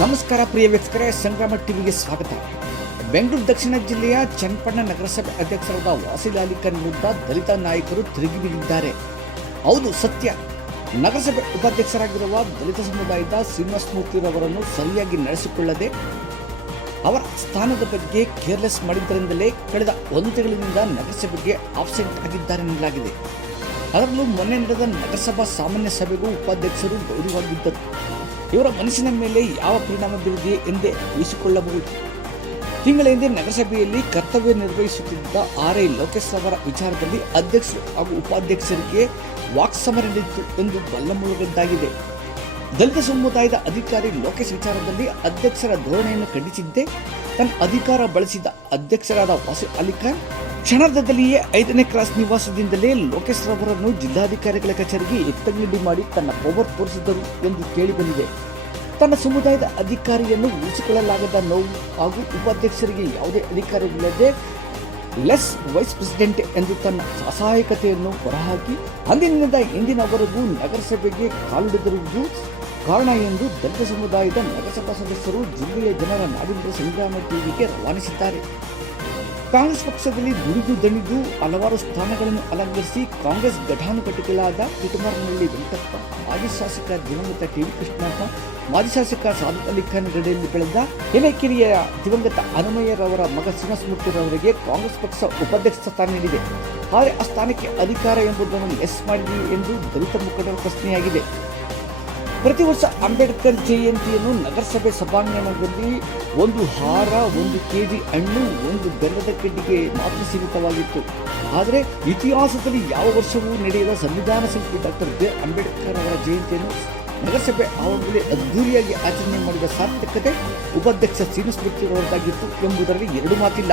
ನಮಸ್ಕಾರ ಪ್ರಿಯ ವೀಕ್ಷಕರೇ, ಸಂಗ್ರಾಮ ಟಿವಿಗೆ ಸ್ವಾಗತ. ಬೆಂಗಳೂರು ದಕ್ಷಿಣ ಜಿಲ್ಲೆಯ ಚನ್ನಪಟ್ಟಣ ನಗರಸಭೆ ಅಧ್ಯಕ್ಷರಾದ ವಾಸಿಲ್ ಅಲಿಖನ್ ವಿರುದ್ಧ ದಲಿತ ನಾಯಕರು ತಿರುಗಿ ಬಿದ್ದಿದ್ದಾರೆ ಹೌದು, ಸತ್ಯ. ನಗರಸಭೆ ಉಪಾಧ್ಯಕ್ಷರಾಗಿರುವ ದಲಿತ ಸಮುದಾಯದ ಶ್ರೀನಿವಾಸ ಮೂರ್ತಿರವರನ್ನು ಸರಿಯಾಗಿ ನಡೆಸಿಕೊಳ್ಳದೆ ಅವರ ಸ್ಥಾನದ ಬಗ್ಗೆ ಕೇರ್ಲೆಸ್ ಮಾಡಿದ್ದರಿಂದಲೇ ಕಳೆದ ಒಂದು ತಿಂಗಳಿನಿಂದ ನಗರಸಭೆಗೆ ಆಬ್ಸೆಂಟ್ ಆಗಿದ್ದಾರೆ ಎನ್ನಲಾಗಿದೆ. ಅದರಲ್ಲೂ ಮೊನ್ನೆ ನಡೆದ ನಗರಸಭಾ ಸಾಮಾನ್ಯ ಸಭೆಗೂ ಉಪಾಧ್ಯಕ್ಷರು ಗೌರವವಾಗಿದ್ದರು. ಇವರ ಮನಸ್ಸಿನ ಮೇಲೆ ಯಾವ ಪರಿಣಾಮ ಬೀರಿದೆ ಎಂದೇ ಉಳಿಸಿಕೊಳ್ಳಬಹುದು ತಿಂಗಳ ಹಿಂದೆ ನಗರಸಭೆಯಲ್ಲಿ ಕರ್ತವ್ಯ ನಿರ್ವಹಿಸುತ್ತಿದ್ದ ಆರ್ ಐ ಲೋಕೇಶ್ ಅವರ ವಿಚಾರದಲ್ಲಿ ಅಧ್ಯಕ್ಷರು ಹಾಗೂ ಉಪಾಧ್ಯಕ್ಷರಿಗೆ ವಾಕ್ಸಮರ ನೀಡಿತ್ತು ಎಂದು ಬಲ್ಲಮೂಲಗೊಂಡಾಗಿದೆ ದಲಿತ ಸಮುದಾಯದ ಅಧಿಕಾರಿ ಲೋಕೇಶ್ ವಿಚಾರದಲ್ಲಿ ಅಧ್ಯಕ್ಷರ ಧೋರಣೆಯನ್ನು ಖಂಡಿಸಿದ್ದೇ ತನ್ನ ಅಧಿಕಾರ ಬಳಸಿದ ಅಧ್ಯಕ್ಷರಾದ ವಾಸಿ ಅಲಿ ಕ್ಷಣಾರ್ಧದಲ್ಲಿಯೇ ಐದನೇ ಕ್ರಾಸ್ ನಿವಾಸದಿಂದಲೇ ಲೋಕೇಶ್ ಅವರನ್ನು ಜಿಲ್ಲಾಧಿಕಾರಿಗಳ ಕಚೇರಿಗೆ ಎತ್ತಂಗಡಿ ಮಾಡಿ ತನ್ನ ಪವರ್ ತೋರಿಸಿದರು ಎಂದು ಕೇಳಿಬಂದಿದೆ. ತನ್ನ ಸಮುದಾಯದ ಅಧಿಕಾರಿಯನ್ನು ಉಳಿಸಿಕೊಳ್ಳಲಾಗದ ನೋವು ಹಾಗೂ ಉಪಾಧ್ಯಕ್ಷರಿಗೆ ಯಾವುದೇ ಅಧಿಕಾರವಿಲ್ಲದೆ ಲೆಸ್ ವೈಸ್ ಪ್ರೆಸಿಡೆಂಟ್ ಎಂದು ತನ್ನ ಅಸಹಾಯಕತೆಯನ್ನು ಹೊರಹಾಕಿ ಅಂದಿನಿಂದ ಇಂದಿನವರೆಗೂ ನಗರಸಭೆಗೆ ಕಾಲಿಡಿದಿರುವುದು ಕಾರಣ ಎಂದು ದಲಿತ ಸಮುದಾಯದ ನಗರಸಭಾ ಸದಸ್ಯರು ಜಿಲ್ಲೆಯ ಜನರ ನಾಡಿನ ಸಂಗ್ರಾಮ ಟಿವಿಗೆ ರವಾನಿಸಿದ್ದಾರೆ. ಕಾಂಗ್ರೆಸ್ ಪಕ್ಷದಲ್ಲಿ ದುಡಿದು ದಣಿದು ಹಲವಾರು ಸ್ಥಾನಗಳನ್ನು ಅಲಂಕರಿಸಿ ಕಾಂಗ್ರೆಸ್ ಘಟಾನುಘಟಿಗಳಾದ ಕುಟುಂಬನಹಳ್ಳಿ ವೆಂಕಟಪ್ಪ ಮಾಜಿ ಶಾಸಕ ದಿವಂಗತ ಟಿ ವಿ ಕೃಷ್ಣಪ್ಪ ಮಾಜಿ ಶಾಸಕ ಸಾಧು ಅಲಿ ಖಾನ್ ಗಡಿಯಲ್ಲಿ ಬೆಳೆದ ಹಿರೇಕಿರಿಯ ದಿವಂಗತ ಹನುಮಯ್ಯರವರ ಮಗ ಸಿಂಹಸ್ಮೂರ್ತಿರವರಿಗೆ ಕಾಂಗ್ರೆಸ್ ಪಕ್ಷ ಉಪಾಧ್ಯಕ್ಷ ಸ್ಥಾನ ನೀಡಿದೆ. ಆದರೆ ಆ ಸ್ಥಾನಕ್ಕೆ ಅಧಿಕಾರ ಎಂಬುದನ್ನು ಎಸ್ ಮಾಡಿದೆ ಎಂದು ದಲಿತ ಮುಖಂಡರ ಪ್ರಶ್ನೆಯಾಗಿದೆ. ಪ್ರತಿ ವರ್ಷ ಅಂಬೇಡ್ಕರ್ ಜಯಂತಿಯನ್ನು ನಗರಸಭೆ ಸಭಾಂಗಣದಲ್ಲಿ ಒಂದು ಹಾರ, ಒಂದು ಕೆಜಿ ಹಣ್ಣು, ಒಂದು ಬೆಲ್ಲದ ಕಡ್ಡಿಗೆ ಮಾತ್ರ ಸೀಮಿತವಾಗಿತ್ತು. ಆದರೆ ಇತಿಹಾಸದಲ್ಲಿ ಯಾವ ವರ್ಷವೂ ನಡೆಯದ ಸಂವಿಧಾನ ಶಿಲ್ಪಿ ಡಾಕ್ಟರ್ ಬಿ ಅಂಬೇಡ್ಕರ್ ಅವರ ಜಯಂತಿಯನ್ನು ನಗರಸಭೆ ಆವರಣದಲ್ಲಿ ಅದ್ದೂರಿಯಾಗಿ ಆಚರಣೆ ಮಾಡಿದ ಸಾರ್ಥಕತೆ ಉಪಾಧ್ಯಕ್ಷ ಶ್ರೀನಿವಾಸ ಅವರದ್ದಾಗಿತ್ತು ಎಂಬುದರಲ್ಲಿ ಎರಡು ಮಾತಿಲ್ಲ.